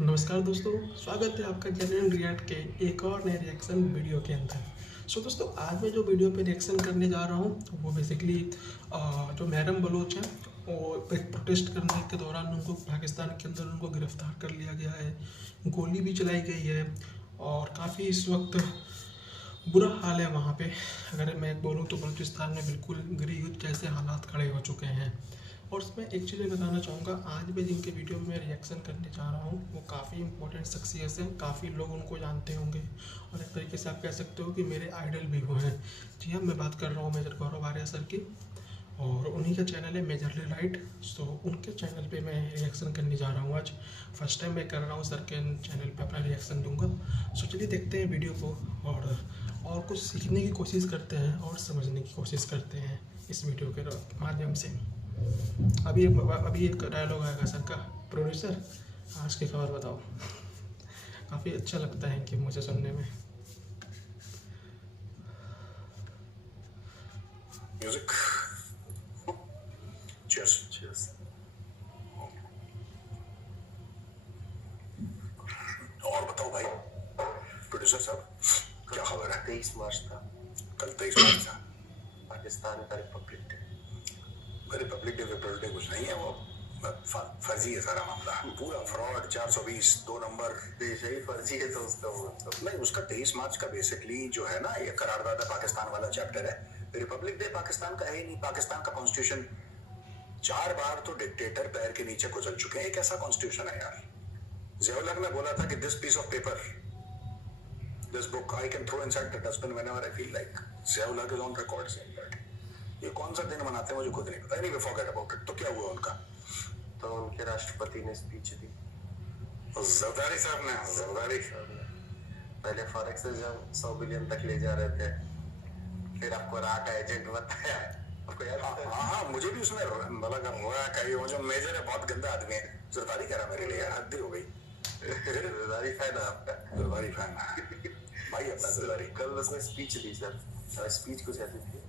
नमस्कार दोस्तों, स्वागत है आपका जेन्युइन रिएक्ट के एक और नए रिएक्शन वीडियो के अंदर। दोस्तों, आज मैं जो वीडियो पे रिएक्शन करने जा रहा हूँ वो बेसिकली जो महरम बलोच हैं, वो एक प्रोटेस्ट करने के दौरान उनको पाकिस्तान के अंदर उनको गिरफ्तार कर लिया गया है, गोली भी चलाई गई है और काफ़ी इस वक्त बुरा हाल है वहाँ पे। अगर मैं बोलूँ तो बलूचिस्तान में बिल्कुल गृह युद्ध जैसे हालात खड़े हो चुके हैं। और उसमें एक चीज़ मैं बताना चाहूँगा, आज मैं जिनके वीडियो में मैं रिएक्शन करने जा रहा हूँ वो काफ़ी इंपॉर्टेंट शख्सियत हैं, काफ़ी लोग उनको जानते होंगे और एक तरीके से आप कह सकते हो कि मेरे आइडल भी वो हैं। जी हाँ, मैं बात कर रहा हूँ मेजर गौरव आर्या सर की और उन्हीं का चैनल है मेजरली राइट। उनके चैनल पे मैं रिएक्शन करने जा रहा हूँ आज। फर्स्ट टाइम मैं कर रहा हूँ, सर के चैनल पे अपना रिएक्शन दूंगा। चलिए देखते हैं वीडियो को और कुछ सीखने की कोशिश करते हैं और समझने की कोशिश करते हैं इस वीडियो के माध्यम से। अभी एक डायलॉग आएगा सर का, प्रोड्यूसर आज की खबर बताओ। काफ़ी अच्छा लगता है कि मुझे सुनने में। म्यूजिक। चीयर्स। चीयर्स। और बताओ भाई प्रोड्यूसर साहब, क्या खबर है? 23 मार्च था। कल 23 मार्च था। पाकिस्तान का रिपब्लिक डे। रिपब्लिक डे विपब्लिक डे कुछ नहीं है, वो फर्जी है सारा मामला, पूरा फ्रॉड। 420 2 नंबर देश ही फर्जी है तो उसका मतलब नहीं। उसका 23 मार्च का बेसिकली जो है ना, ये करारदादा पाकिस्तान वाला चैप्टर है। रिपब्लिक डे पाकिस्तान का है ही नहीं। पाकिस्तान का कॉन्स्टिट्यूशन 4 बार तो डिक्टेटर पैर के नीचे कुचल चुके हैं। एक ऐसा कॉन्स्टिट्यूशन है यार। ज़ियाउल ने बोला था कि this piece of paper, this book I can throw inside the dustbin whenever I feel like. Ziaul is on record saying that. ये कौन सा दिन मनाते हैं मुझे खुद नहीं पता। Anyway forget about it. तो क्या हुआ उनका? तो उनके राष्ट्रपति ने स्पीच दी। जरदारी साहब ने, जरदारी पहले फॉरेक्स से जब 100 बिलियन तक ले जा रहे थे, फिर आपको राट एजेंट बताया। आपको याद है? हाँ, मुझे भी उसमें भला कर हुआ कहीं। वो जो मेजर है बहुत गंदा आदमी है। जरदारी कह रहा मेरे लिए, हद हो गई। जरदारी फैन है आपका? जरदारी फैन भाई अपना जरदारी। कल उसने स्पीच दी सर। स्पीच कुछ ऐसी थी,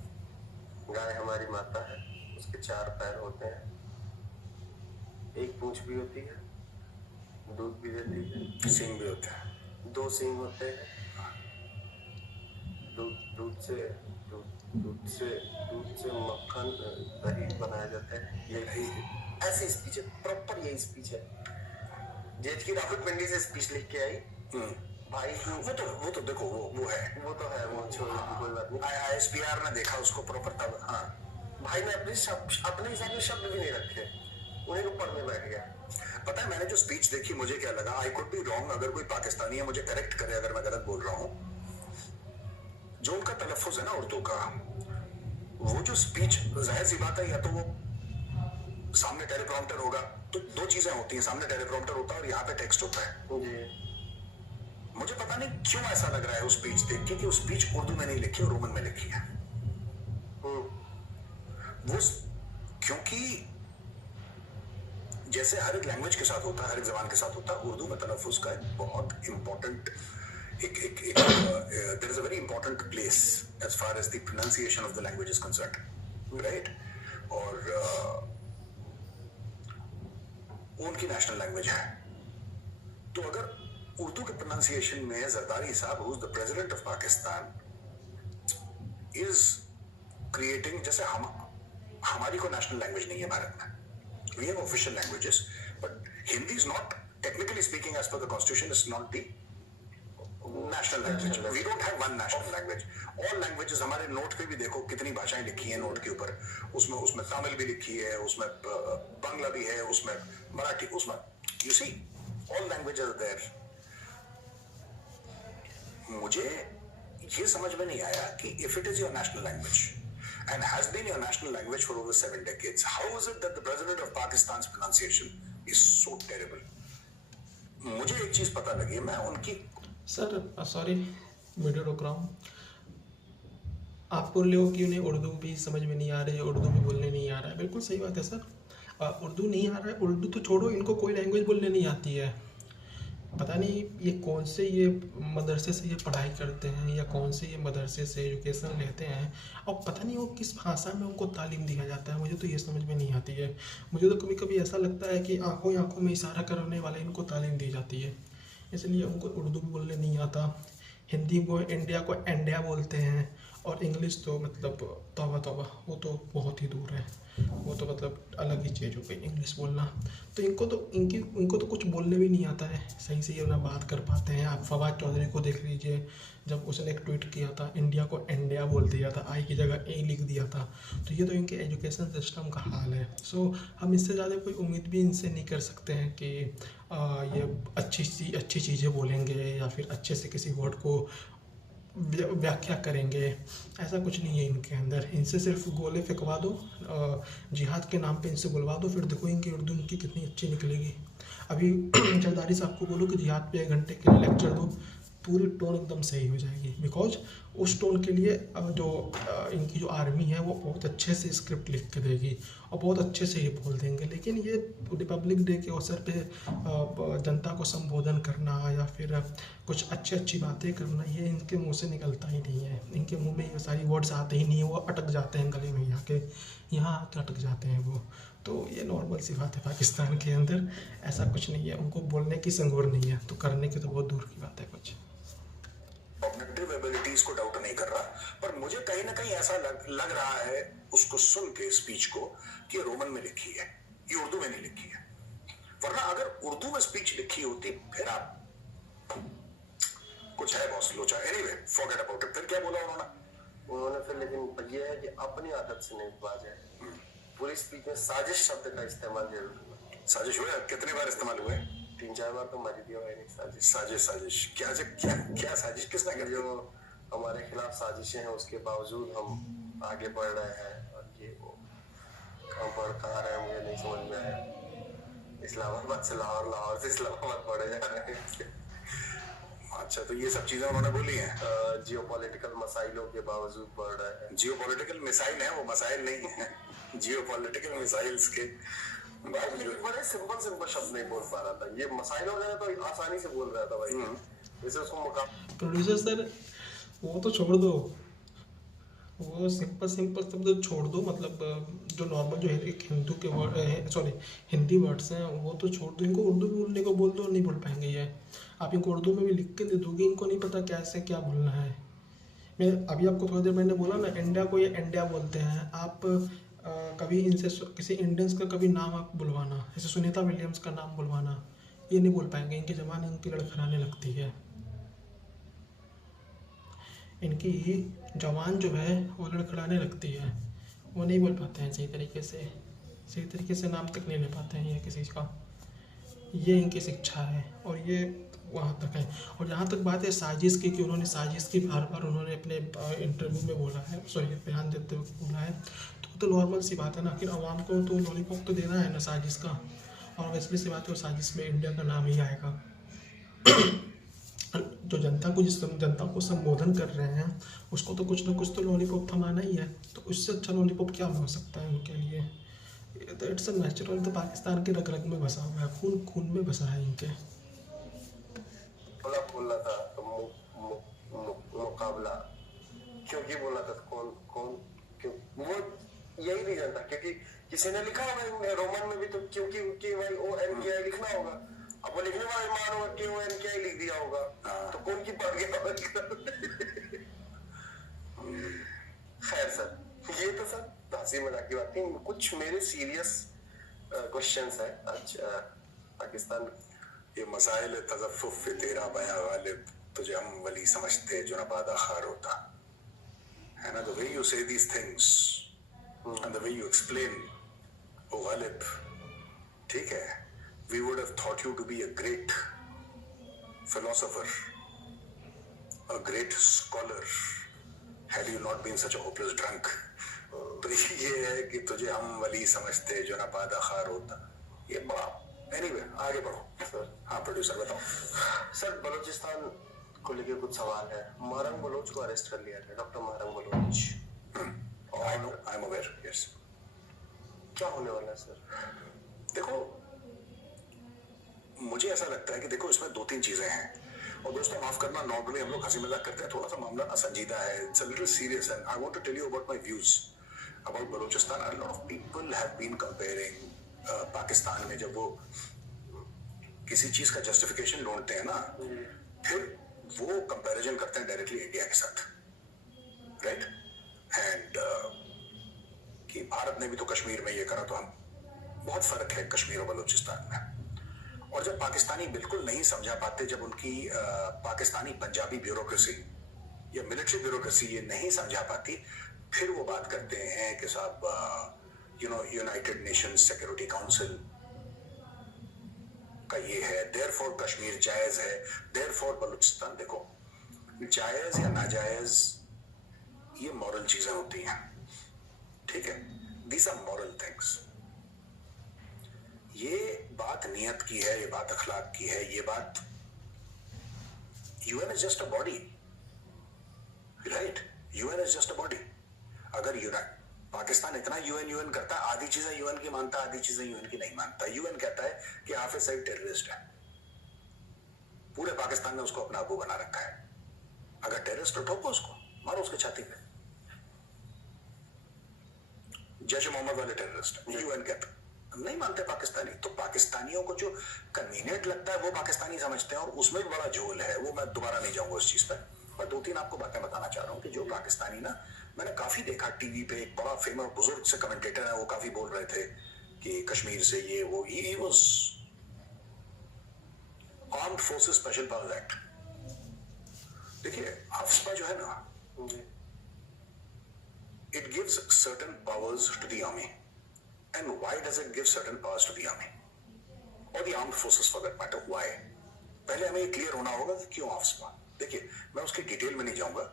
गाय हमारी माता है, उसके 4 पैर होते हैं, एक पूंछ भी होती है, दूध भी देती है, सींग भी होते हैं, 2 सींग होते हैं, दूध से मक्खन दही बनाया जाता है। यही ऐसी स्पीच है, प्रॉपर यही स्पीच है। जेठ की राहुल पिंडी से स्पीच लिख के आई भाई। वो तो देखो वो है, वो तो है, वो छोड़ो, कोई बात नहीं। ISPR ने देखा उसको प्रॉपर तब। हाँ भाई ने अपने हिसाब से शब्द भी नहीं रखे, उन्हीं को पढ़ने बैठ गया। पता है मैंने जो स्पीच देखी मुझे क्या लगा? आई कुड बी रॉन्ग, अगर कोई पाकिस्तानी है मुझे करेक्ट करे अगर मैं गलत बोल रहा हूँ। जो उनका तलफ्फुज है ना उर्दू का, वो जो स्पीच, जाहिर सी बात है, या तो वो सामने टेलीप्रॉम्प्टर होगा, तो 2 चीजें होती हैं, सामने टेलीप्रॉम्प्टर होता है और यहाँ पे टेक्स्ट होता है जी। मुझे पता नहीं क्यों ऐसा लग रहा है उस स्पीच देख के कि उस स्पीच उर्दू में नहीं लिखी, रोमन में लिखी है वो। क्योंकि जैसे हर एक लैंग्वेज के साथ होता है, हर एक जबान के साथ होता है, उर्दू में तलफ्फुज का एक बहुत important there is a very important place as far as the pronunciation of the language is concerned, right? और उनकी नेशनल लैंग्वेज है। तो अगर उर्दू के प्रोनाउंसिएशन में जरदारी साहब, who is the president of Pakistan, is creating, जैसे हमारी को नेशनल लैंग्वेज नहीं है भारत में, we have official languages, but Hindi is not, technically speaking, as per the constitution, is not the national language. We don't have one national language. All languages, हमारे note पे भी देखो कितनी भाषाएं लिखी हैं नोट के ऊपर। उसमें तमिल भी लिखी है, उसमें बांग्ला भी है, उसमें मराठी, उसमें you see all languages are there. मुझे ये समझ में नहीं आया कि if it is your national language and has been your national language for over 7 decades, how is it that the president of Pakistan's pronunciation is so terrible? मुझे एक चीज पता लगी, मैं उनकी सर सॉरी वीडियो रोक रहा हूँ। आप बोल रहे हो कि उन्हें उर्दू भी समझ में नहीं आ रही है, उर्दू भी बोलने नहीं आ रहा है। बिल्कुल सही बात है सर, उर्दू नहीं आ रहा है, उर्दू तो छोड़ो, इनको कोई लैंग्वेज बोलने नहीं आती है। पता नहीं ये कौन से ये मदरसे से ये पढ़ाई करते हैं या कौन से ये मदरसे से एजुकेशन लेते हैं, और पता नहीं वो किस भाषा में उनको तालीम दिया जाता है। मुझे तो ये समझ में नहीं आती है। मुझे तो कभी कभी ऐसा लगता है कि आंखों ही आंखों में इशारा करने वाले इनको तालीम दी जाती है, इसलिए उनको उर्दू भी बोलने नहीं आता। हिंदी को इंडिया को इंडिया बोलते हैं, और इंग्लिश तो मतलब तौबा तौबा, वो तो बहुत ही दूर है, वो तो मतलब अलग ही चीज़ हो गई इंग्लिश बोलना। तो इनको तो कुछ बोलने भी नहीं आता है सही से, ये ना बात कर पाते हैं। आप फवाद चौधरी को देख लीजिए, जब उसने एक ट्वीट किया था, इंडिया को इंडिया बोल दिया था, आई की जगह ए लिख दिया था। तो ये तो इनके एजुकेशन सिस्टम का हाल है। सो हम इससे ज़्यादा कोई उम्मीद भी इनसे नहीं कर सकते हैं कि ये अच्छी चीज़ें बोलेंगे या फिर अच्छे से किसी वर्ड को व्याख्या करेंगे। ऐसा कुछ नहीं है इनके अंदर। इनसे सिर्फ गोले फेंकवा दो, जिहाद के नाम पे इनसे बुलवा दो, फिर देखो इनकी उर्दू इनकी कितनी अच्छी निकलेगी। अभी जरदारी साहब को बोलो कि जिहाद पे 1 घंटे के लिए लेक्चर दो, पूरी टोन एकदम सही हो जाएगी। बिकॉज उस टोन के लिए जो इनकी जो आर्मी है वो बहुत अच्छे से स्क्रिप्ट लिख के देगी और बहुत अच्छे से ये बोल देंगे। लेकिन ये रिपब्लिक डे के अवसर पे जनता को संबोधन करना या फिर कुछ अच्छी बातें करना, ये इनके मुंह से निकलता ही नहीं है। इनके मुंह में ये सारी वर्ड्स आते ही नहीं है, वो अटक जाते हैं गले में आके, यहाँ आके अटक जाते हैं वो। तो ये नॉर्मल सी बात है पाकिस्तान के अंदर, ऐसा कुछ नहीं है। उनको बोलने की संगुर नहीं है, तो करने की तो बहुत दूर की बात है कुछ। कॉग्निटिव एबिलिटीज को डाउट नहीं कर रहा, पर मुझे कहीं ना कहीं ऐसा लग रहा है उसको सुन के स्पीच को कि रोमन में लिखी है, ये उर्दू में नहीं लिखी है। वरना अगर उर्दू में स्पीच लिखी होती फिर आप कुछ है बॉस लोचा। Anyway forget about it. फिर क्या बोला उन्होंने फिर, लेकिन ये है कि अपनी आदत से नहीं बाज है। पूरी स्पीच में साजिश शब्द का इस्तेमाल जरूर हुआ। साजिश हुआ? कितनी बार इस्तेमाल हुए? 3-4 बार तो मारी दिया है। साजिश क्या क्या साजिश किसने की? जो हमारे खिलाफ साजिशें हैं उसके बावजूद हम आगे बढ़ रहे हैं, और ये वो कहाँ रहे हैं मुझे नहीं समझ में आया। इस्लामाबाद से लाहौर, लाहौर से इस्लामाबाद बढ़े जा रहे हैं। अच्छा, तो ये सब चीजें उन्होंने बोली हैं। जियोपॉलिटिकल मसाइलों के बावजूद बढ़ रहे हैं। जियोपॉलिटिकल मिसाइल है, वो मसाइल नहीं है। जियोपॉलिटिकल मिसाइल्स के बड़े सिंपल शब्द नहीं बोल पा रहा था। ये मसाइल वगैरह तो आसानी से बोल रहा था भाई। जैसे उसको प्रोड्यूसर सर वो तो छोड़ दो, वो सिंपल शब्द छोड़ दो। मतलब जो नॉर्मल जो एक हिंदू के वर्ड, सॉरी हिंदी वर्ड्स हैं वो तो छोड़ दो। इनको उर्दू भी बोलने को बोल दो, नहीं बोल पाएंगे ये। आप इनको उर्दू में भी लिख के दे दोगे, इनको नहीं पता कैसे क्या बोलना है। मैं अभी आपको थोड़ी देर मैंने बोला ना, इंडिया को ये इंडिया बोलते हैं। आप कभी इनसे किसी इंडियंस का कभी नाम आप बुलवाना, जैसे सुनीता विलियम्स का नाम बुलवाना, ये नहीं बोल पाएंगे। इनकी ज़बान इनकी लड़खड़ाने लगती है। इनकी जवान जो है वो लड़खड़ाने लगती है, वो नहीं बोल पाते हैं सही तरीके से नाम तक नहीं ले पाते हैं ये किसी का। ये इनकी शिक्षा है और ये वहाँ तक है। और जहाँ तक बात है साजिश की, कि उन्होंने साजिश की बार उन्होंने अपने इंटरव्यू में बोला है, सॉरी बयान देते हुए बोला है, तो नॉर्मल सी बात है ना। आखिर आवाम को तो लॉलीपॉप तो देना है ना साजिश का, और वैसे सी बात है, और साजिश में इंडिया का नाम ही आएगा। जो जनता को संबोधन कर रहे हैं उसको तो कुछ ना कुछ तो लॉलीपॉप थमाना ही है। तो उससे अच्छा लॉलीपॉप क्या हो सकता है उनके लिए? तो इट्स अ नेचुरल, तो पाकिस्तान के रग रग में बसा हुआ है, खून में बसा है इनके। बोला था तो मुकाबला क्योंकि बोला था कौन क्यों, वो यही नहीं जानता, क्योंकि किसी ने लिखा होगा रोमन में भी, तो क्योंकि भाई ONKI लिखना होगा। अब वो लिखने वाला मान होगा कि ONKI लिख दिया होगा, तो कौन की पड़ गया। खैर सर, ये तो सर हंसी मजाक की बात थी। कुछ मेरे सीरियस क्वेश्चंस है आज पाकिस्तान। ये मसाइल तज़फ्फुफ पे तेरा बया गालिब, तुझे हम वली समझते जो नबादा खार होता है ना। The way you say these things and the way you explain, ओ गालिब, ठीक है, we would have thought you to be a great philosopher, a great scholar, had you not been such a hopeless drunk. तो ये है कि तुझे हम वली समझते जो नबादा खार होता, ये बड़ा। एनीवे आगे बढ़ो सर। हाँ प्रोड्यूसर बताओ। सर बलूचिस्तान को लेकर कुछ सवाल है। महरंग बलोच को अरेस्ट कर लिया है, doctor Mahrang Baloch. I am aware, yes. क्या होने वाला है सर? देखो, मुझे ऐसा लगता है कि देखो इसमें 2-3 चीजें हैं। और दोस्तों माफ करना, नॉर्मली हम लोग हंसी मजाक करते हैं, थोड़ा सा मामला ना संजीदा है, it's a little serious and I want to tell you about my views about Balochistan. A lot of people have been comparing Pakistan में जब वो किसी चीज का जस्टिफिकेशन ढूंढते हैं ना, फिर वो कंपैरिजन करते हैं डायरेक्टली इंडिया के साथ, राइट? एंड कि भारत ने भी तो कश्मीर में ये करा, तो हम बहुत फर्क है कश्मीर और बलूचिस्तान में। और जब पाकिस्तानी बिल्कुल नहीं समझा पाते, जब उनकी पाकिस्तानी पंजाबी ब्यूरोक्रेसी या मिलिट्री ब्यूरोक्रेसी ये नहीं समझा पाती, फिर वो बात करते हैं कि साहब यूनाइटेड नेशंस सिक्योरिटी काउंसिल का ये है, देयरफॉर कश्मीर जायज है, देयरफॉर बलूचिस्तान। देखो, जायज या नाजायज ये मॉरल चीजें होती हैं, ठीक है? These are moral things. ये बात नियत की है, ये बात अखलाक की है, ये बात UN is just a body, right? UN is just a body. अगर पाकिस्तान इतना यूएन करता है, आधी चीजें यूएन की मानता है, आधी चीजें यूएन की नहीं मानता। यूएन कहता है कि हाफिज सईद टेररिस्ट है, पूरे पाकिस्तान ने उसको अपना अबू बना रखा है। अगर टेररिस्ट हो ठोको उसको, मारो उसके छाती पे। जैश मोहम्मद वाले टेररिस्ट यूएन कहता, नहीं मानते पाकिस्तानी। तो पाकिस्तानियों को जो कन्वीनियंट लगता है वो पाकिस्तानी समझते हैं, और उसमें भी बड़ा झोल है। वो मैं दोबारा नहीं जाऊंगा उस चीज पर। मैं 2-3 आपको बातें बताना चाह रहा हूँ कि जो पाकिस्तानी ना, मैंने काफी देखा टीवी पे, एक बड़ा फेमस बुजुर्ग से कमेंटेटर है, वो काफी बोल रहे थे कि कश्मीर से ये वो, he was armed forces special powers act. देखिए आफ्स्पा जो है ना, it gives certain powers to the army. And why does it give certain powers to the army or the armed forces for that matter? Why? पहले हमें ये clear होना होगा कि क्यों आफ्स्पा। देखिए, मैं उसकी डिटेल में नहीं जाऊंगा।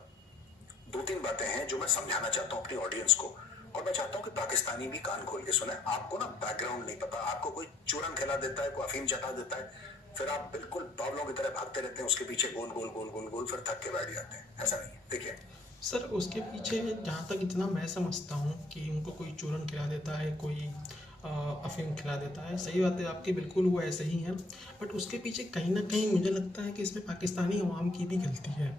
2-3 बातें हैं जो मैं समझाना चाहता हूं अपनी ऑडियंस को, और मैं चाहता हूं कि पाकिस्तानी भी कान खोल के सुने। आपको ना बैकग्राउंड नहीं पता, आपको कोई चूरन खिला देता है, कोई अफीम चटा देता है, फिर आप बिल्कुल बावलों की तरह भागते रहते हैं उसके पीछे, गोल गोल गोल गोल गोल, फिर थक के बैठ जाते हैं। ऐसा नहीं है। देखिए सर, उसके पीछे जहाँ तक इतना मैं समझता हूँ कि उनको कोई चूरन खिला देता है, कोई अफीम खिला देता है, सही बात है आपकी, बिल्कुल वो ऐसे ही हैं। बट उसके पीछे कहीं ना कहीं मुझे लगता है कि इसमें पाकिस्तानी अवाम की भी गलती है।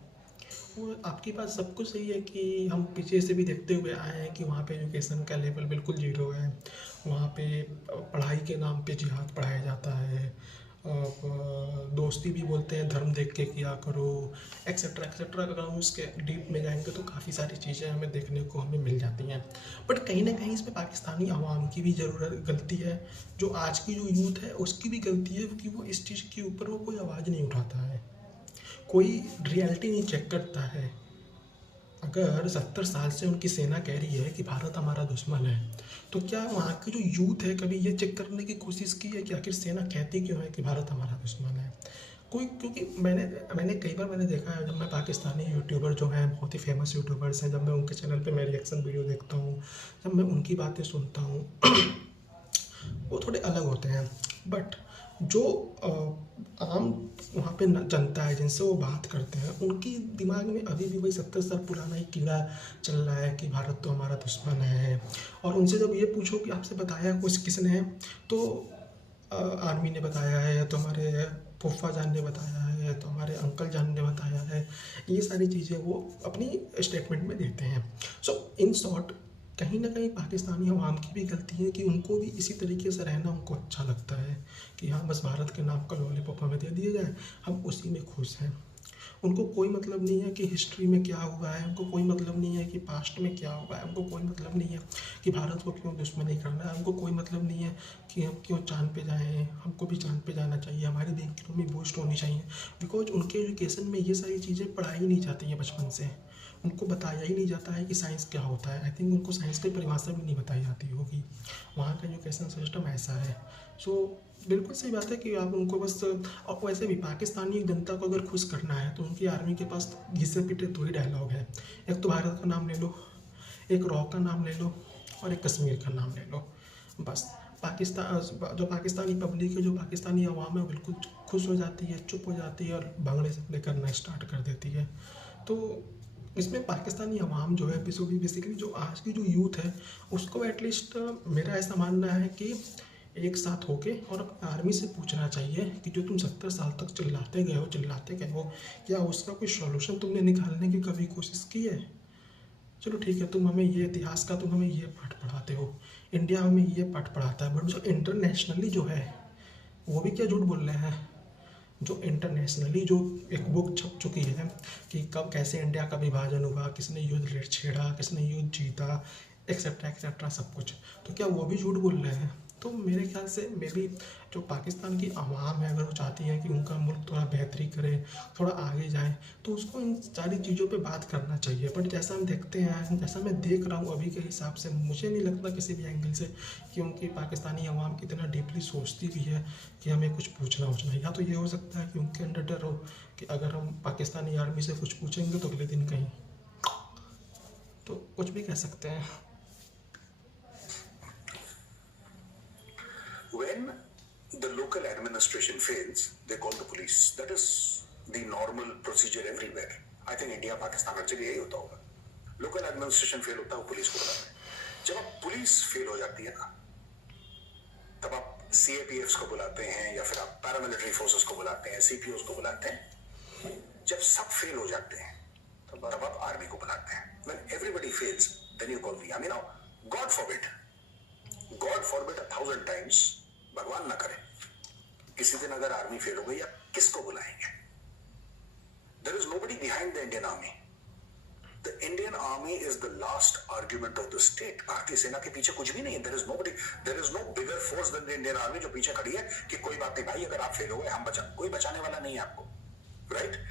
वो आपकी बात सब कुछ सही है कि हम पीछे से भी देखते हुए आए हैं कि वहाँ पे एजुकेशन का लेवल बिल्कुल जीरो है। वहाँ पे पढ़ाई के नाम पे जिहाद पढ़ाया जाता है, दोस्ती भी बोलते हैं धर्म देख के किया करो, एक्सेट्रा एक्सेट्रा। अगर हम उसके डीप में जाएंगे तो काफ़ी सारी चीज़ें हमें देखने को हमें मिल जाती हैं। बट कहीं ना कहीं इसमें पाकिस्तानी अवाम की भी ज़रूरत गलती है। जो आज की जो यूथ है उसकी भी गलती है कि वो इस चीज़ के ऊपर वो कोई आवाज़ नहीं उठाता है, कोई रियलिटी नहीं चेक करता है। अगर 70 साल से उनकी सेना कह रही है कि भारत हमारा दुश्मन है, तो क्या वहाँ के जो यूथ है कभी ये चेक करने की कोशिश की है कि आखिर सेना कहती क्यों है कि भारत हमारा दुश्मन है? कोई, क्योंकि मैंने कई बार मैंने देखा है, जब मैं पाकिस्तानी यूट्यूबर जो हैं, बहुत ही फेमस यूट्यूबर्स हैं, जब मैं उनके चैनल पे मैं रिएक्शन वीडियो देखता हूँ, जब मैं उनकी बातें सुनता हूँ वो थोड़े अलग होते हैं। बट जो आम वहाँ पे जनता है जिनसे वो बात करते हैं, उनकी दिमाग में अभी भी वही 70 साल पुराना ही कीड़ा चल रहा है कि भारत तो हमारा दुश्मन है। और उनसे जब ये पूछो कि आपसे बताया कुछ किसने है, तो आर्मी ने बताया है, तो हमारे फूफा जान ने बताया है, तो हमारे अंकल जान ने बताया है, ये सारी चीज़ें वो अपनी स्टेटमेंट में देते हैं। सो इन शॉर्ट, कहीं ना कहीं पाकिस्तानी अवाम की भी गलती है कि उनको भी इसी तरीके से रहना उनको अच्छा लगता है कि हाँ बस भारत के नाम का लॉलीपॉप हमें दे दिया जाए, हम उसी में खुश हैं। उनको कोई मतलब नहीं है कि हिस्ट्री में क्या हुआ है, उनको कोई मतलब नहीं है कि पास्ट में क्या हुआ है, उनको कोई मतलब नहीं है कि भारत को क्यों दुश्मनी करना है, उनको कोई मतलब नहीं है कि हम क्यों चाँद पे जाएँ, हमको भी चाँद पे जाना चाहिए, हमारी भी इकोनॉमी बूस्ट होनी चाहिए। बिकॉज उनके एजुकेशन में ये सारी चीज़ें पढ़ाई नहीं जाती हैं बचपन से, उनको बताया ही नहीं जाता है कि साइंस क्या होता है। आई थिंक उनको साइंस की परिभाषा भी नहीं बताई जाती होगी, वहाँ का एजुकेशन सिस्टम ऐसा है। सो बिल्कुल सही बात है कि आप उनको बस, और वैसे भी पाकिस्तानी जनता को अगर खुश करना है तो उनकी आर्मी के पास घिसे पिटे 2 ही डायलॉग है, एक तो भारत का नाम ले लो, एक रॉ का नाम ले लो, और एक कश्मीर का नाम ले लो। बस पाकिस्तान, जो पाकिस्तानी पब्लिक है, जो पाकिस्तानी अवाम है, बिल्कुल खुश हो जाती है, चुप हो जाती है और भांगड़े सपड़े करना स्टार्ट कर देती है। तो इसमें पाकिस्तानी अवाम जो है बेसिकली जो आज की जो यूथ है उसको एटलीस्ट मेरा ऐसा मानना है कि एक साथ होके और आर्मी से पूछना चाहिए कि जो तुम 70 साल तक चिल्लाते गए हो, क्या उसका कोई सॉल्यूशन तुमने निकालने की कभी कोशिश की है? चलो ठीक है, तुम हमें ये इतिहास का तुम हमें ये पाठ पढ़ाते हो, इंडिया हमें ये पाठ पढ़ाता है, बट जो इंटरनेशनली जो है वो भी क्या झूठ बोल रहे हैं। जो इंटरनेशनली जो एक बुक छप चुकी है कि कब कैसे इंडिया का विभाजन हुआ, किसने युद्ध छेड़ा, किसने युद्ध जीता, एक्सेट्रा एक्सेट्रा सब कुछ, तो क्या वो भी झूठ बोल रहे हैं? तो मेरे ख्याल से मे बी जो पाकिस्तान की आवाम है, अगर वो चाहती है कि उनका मुल्क थोड़ा बेहतरी करे, थोड़ा आगे जाए, तो उसको इन सारी चीज़ों पे बात करना चाहिए। बट जैसा हम देखते हैं, जैसा मैं देख रहा हूँ अभी के हिसाब से, मुझे नहीं लगता किसी भी एंगल से कि उनकी पाकिस्तानी आवाम कितना डीपली सोचती भी है कि हमें कुछ पूछना उछना। या तो ये हो सकता है कि उनके अंदर डर हो कि अगर हम पाकिस्तानी आर्मी से कुछ पूछेंगे तो अगले दिन कहीं, तो कुछ भी कह सकते हैं। When the local administration fails, they call the police. That is the normal procedure everywhere. I think India, Pakistan हर जगह यही होता होगा। Local administration fail होता है, वो पुलिस को बुलाते हैं। जब आप पुलिस फेल हो जाती है ना, तब आप CAPFs को बुलाते हैं या फिर आप पैरामिलिट्री फोर्सेस को बुलाते हैं, CPOs को बुलाते हैं। जब सब फेल हो जाते हैं तब आप आर्मी को बुलाते हैं। When everybody fails, then you call the army. Now, God forbid 1,000 times, भगवान ना करे, किसी दिन अगर आर्मी फेल हो गई, आप किसको बुलाएंगे? There is nobody behind the Indian Army. The Indian Army is the last argument of the state. भारतीय सेना के पीछे कुछ भी नहीं है। There is nobody, there is no bigger force than the Indian Army जो पीछे खड़ी है कि कोई बात नहीं भाई, अगर आप फेल हो गए हम कोई बचाने वाला नहीं है आपको, right?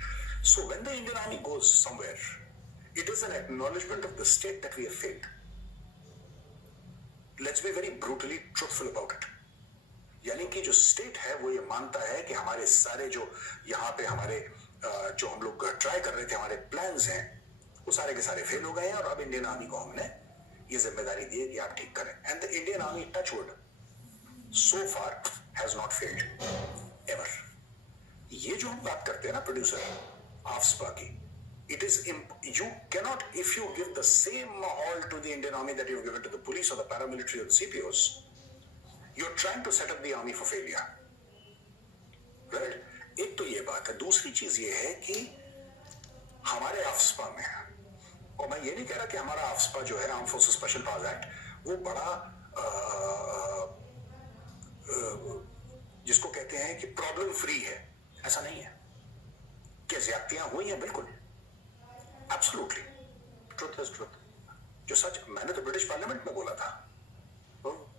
So when the Indian Army goes somewhere, it is an acknowledgement of the state that we have failed. Let's be very brutally truthful about it. यानी कि जो स्टेट है वो ये मानता है कि हमारे सारे जो यहाँ पे हमारे जो हम लोग ट्राई कर रहे थे, हमारे प्लान्स हैं, वो सारे के सारे फेल हो गए हैं और अब इंडियन आर्मी को हमने ये जिम्मेदारी दी है कि आप ठीक करें। And the Indian army, touch wood, so far has not failed ever. ये जो हम बात करते हैं ना प्रोड्यूसर आफ्सपा की, it is you cannot, if you give the same mahal to the Indian Army that you have given to the police or the paramilitary or the CPOs, you're trying to set up the army for failure, right? एक तो ये बात है। दूसरी चीज ये है कि हमारे आफ्सपा में, और मैं ये नहीं कह रहा कि हमारा आफ्सपा जो है, arm forces special powers act, वो बड़ा जिसको कहते हैं कि प्रॉब्लम फ्री है, ऐसा नहीं है। क्या ज्यादतियां हुई हैं? बिल्कुल, एब्सोल्युटली, ट्रुथ इज ट्रुथ। जो सच, मैंने तो ब्रिटिश पार्लियामेंट में बोला था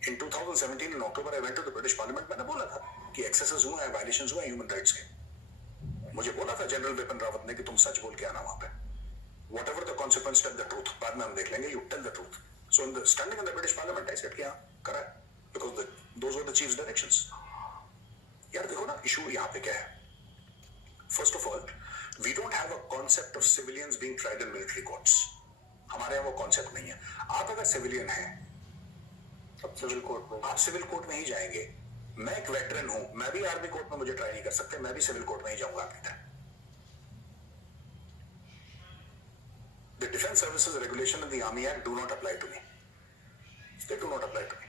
in 2017 in October, I went to the British parliament, मैंने बोला था कि एक्सेसेस हुए हैं, वायलेशंस हुए हैं ह्यूमन राइट्स के। मुझे बोला था जनरल बिपिन रावत ने कि तुम सच बोल के आना वहां पे, whatever the consequence, tell the truth, बाद में हम देख लेंगे, you tell the truth. So in the standing in the British parliament I said कि हां करा, because those were the chiefs directions. यार देखो ना, इशू यहां पे क्या है। First of all, we don't have a concept of civilians being tried in military courts. हमारे यहाँ वो कॉन्सेप्ट नहीं है। आप अगर सिविलियन हैं, सिविल कोर्ट में, आप सिविल कोर्ट में ही जाएंगे। मैं एक वेटरन हूं, मैं भी आर्मी कोर्ट में मुझे ट्राई नहीं कर सकते, मैं भी सिविल कोर्ट में ही जाऊंगा आपकी तरह। The Defense Services Regulation and the Army Act do not apply to me. They do not apply to me.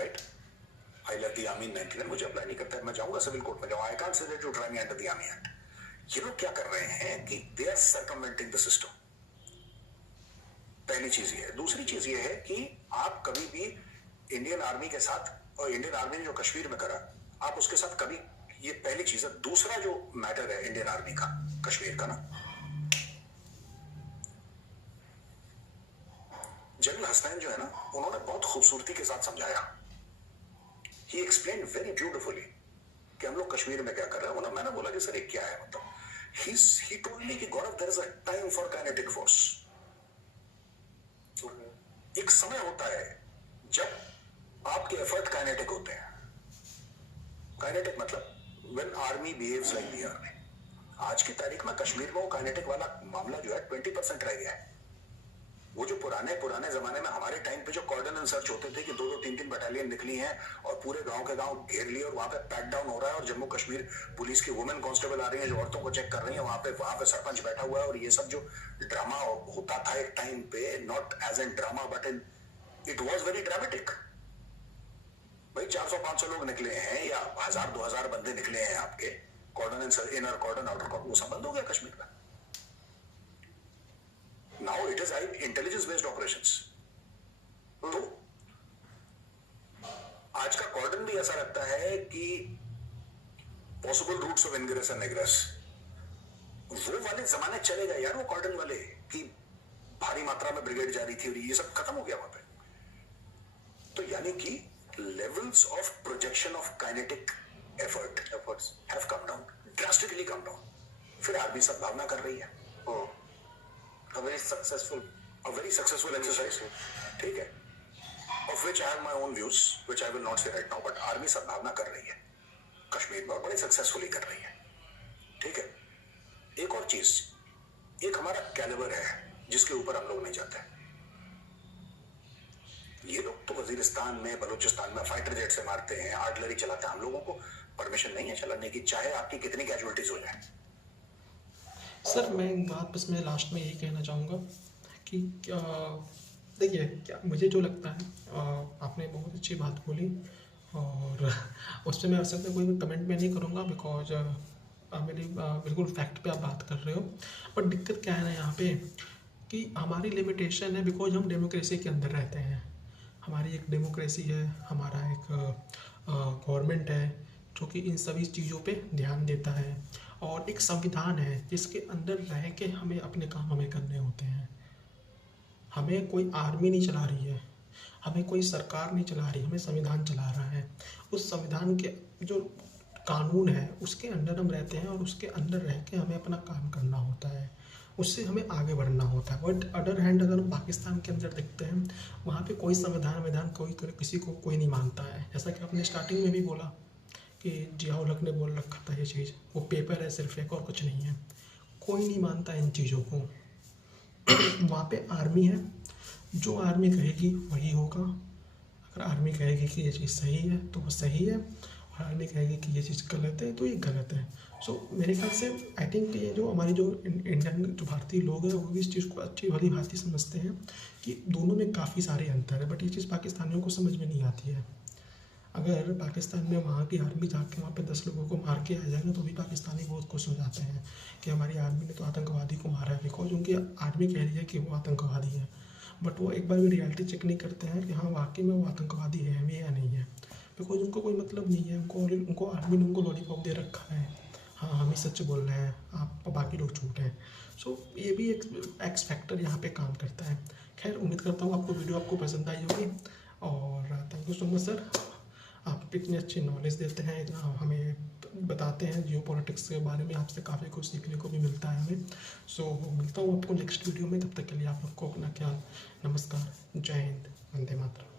Right? I left the army in 99, मुझे अप्लाई नहीं करता है, मैं जाऊंगा सिविल कोर्ट में जाऊंगा। I can't say that you try me under the Army Act. ये लोग क्या कर रहे हैं कि they are circumventing the system. पहली चीज ये है। दूसरी चीज ये है कि आप कभी भी इंडियन आर्मी के साथ, और इंडियन आर्मी ने जो कश्मीर में करा, आप उसके साथ कभी, ये पहली चीज है। दूसरा जो मैटर है इंडियन आर्मी का कश्मीर का ना, जनरल हसनैन जो है ना, उन्होंने बहुत खूबसूरती के साथ समझाया। ही एक्सप्लेन वेरी ब्यूटिफुली कि हम लोग कश्मीर में क्या कर रहे हैं। मैंने बोला कि सर ये क्या है, मतलब he told me कि गौरव, there is a time for kinetic force. एक समय होता है जब आपके एफर्ट काइनेटिक होते हैं। काइनेटिक मतलब when army behaves like the army. आज की तारीख में कश्मीर में वो काइनेटिक वाला मामला जो है 20% रह गया है। वो जो पुराने जमाने में हमारे टाइम पे जो कॉर्डन एंड सर्च होते थे कि 2-2, 3-3 बटालियन निकली हैं और पूरे गांव के गांव घेर लिए और वहां पे पैक डाउन हो रहा है और जम्मू कश्मीर पुलिस की वुमेन कांस्टेबल आ रही है जो औरतों को चेक कर रही है, वहां पे सरपंच बैठा हुआ है, और ये सब जो ड्रामा होता था एक टाइम पे, not as an drama but in, it was very dramatic. भाई 400-500 लोग निकले हैं या 1000-2000 बंदे निकले हैं आपके cordon and inner cordon outer cordon, वो सब बंद हो गया कश्मीर का। Now it is intelligence based operations. तो आज का कॉर्डन भी ऐसा लगता है कि possible routes of ingress and egress, वो वाले जमाने चले गए यार, वो कॉर्डन वाले कि भारी मात्रा में ब्रिगेड जा रही थी और ये सब खत्म हो गया वहां पे। तो यानी कि levels of projection of kinetic efforts have come down, drastically come down. फिर आर्मी सद्भावना कर रही है, a very successful exercise, ठीक है, of which I have my own views, which I will not say right now, but army सद्भावना कर रही है कश्मीर में और बड़े सक्सेसफुली कर रही है, ठीक है। एक और चीज, एक हमारा कैलिबर है जिसके ऊपर हम लोग नहीं जाते। ये लोग तो वजीरिस्तान में, बलूचिस्तान में फाइटर जेट से मारते हैं, आर्टिलरी चलाते हैं, हम लोगों को परमिशन नहीं है चलाने की, चाहे आपकी कितनी कैजुअलिटीज हो जाए। सर मैं एक बात बस मैं लास्ट में यही कहना चाहूँगा कि देखिए, क्या मुझे जो लगता है, आपने बहुत अच्छी बात बोली और उस पर मैं असल में कोई भी कमेंट में नहीं करूँगा, बिकॉज मेरी बिल्कुल फैक्ट पे आप बात कर रहे हो। बट दिक्कत क्या है ना यहाँ पे कि हमारी लिमिटेशन है, बिकॉज हम डेमोक्रेसी के अंदर रहते हैं। हमारी एक डेमोक्रेसी है, हमारा एक गवर्नमेंट है जो कि इन सभी चीज़ों पे ध्यान देता है, और एक संविधान है जिसके अंदर रह के हमें अपने काम हमें करने होते हैं। हमें कोई आर्मी नहीं चला रही है, हमें कोई सरकार नहीं चला रही, हमें संविधान चला रहा है। उस संविधान के जो कानून है उसके अंदर हम रहते हैं और उसके अंदर रह के हमें अपना काम करना होता है, उससे हमें आगे बढ़ना होता है। बट अदर हैंड अगर हम पाकिस्तान के अंदर देखते हैं, वहाँ पे कोई संविधान कोई किसी को कोई नहीं मानता है। जैसा कि आपने स्टार्टिंग में भी बोला कि जियाउल हक ने बोल रखा था ये चीज़, वो पेपर है सिर्फ एक और कुछ नहीं है, कोई नहीं मानता इन चीज़ों को। वहाँ पे आर्मी है, जो आर्मी कहेगी वही होगा। अगर आर्मी कहेगी कि ये चीज़ सही है तो वो सही है, और आर्मी कहेगी कि ये चीज़ गलत है तो ये गलत है। सो मेरे ख्याल से आई थिंक ये जो हमारी जो इंडियन जो भारतीय लोग हैं वो भी इस चीज़ को अच्छी भली भांति समझते हैं कि दोनों में काफ़ी सारे अंतर है। बट ये चीज़ पाकिस्तानियों को समझ में नहीं आती है। अगर पाकिस्तान में वहाँ की आर्मी जाके वहाँ पे 10 लोगों को मार के आ जाएगा तो भी पाकिस्तानी बहुत खुश हो जाते हैं कि हमारी आर्मी ने तो आतंकवादी को मारा है, बिकॉज उनकी आर्मी कह रही है कि वो आतंकवादी है। बट वो एक बार भी रियलिटी चेक नहीं करते हैं कि हाँ वाकई में वो आतंकवादी है भी या नहीं है, बिकॉज उनको कोई मतलब नहीं है। उनको आर्मी ने उनको लॉलीपॉप दे रखा है, हाँ हम ही सच बोल रहे हैं, आप बाकी लोग झूठ हैं। सो ये भी एक एक्स फैक्टर यहाँ पे काम करता है। खैर उम्मीद करता हूँ आपको वीडियो पसंद आई होगी, और thank you so much sir, आप इतनी अच्छी नॉलेज देते हैं, इतना हमें बताते हैं जियो पॉलिटिक्स के बारे में, आपसे काफ़ी कुछ सीखने को भी मिलता है हमें। सो मिलता हूँ आपको नेक्स्ट वीडियो में, तब तक के लिए आप लोग को अपना ख्याल, नमस्कार, जय हिंद, वंदे मातरम।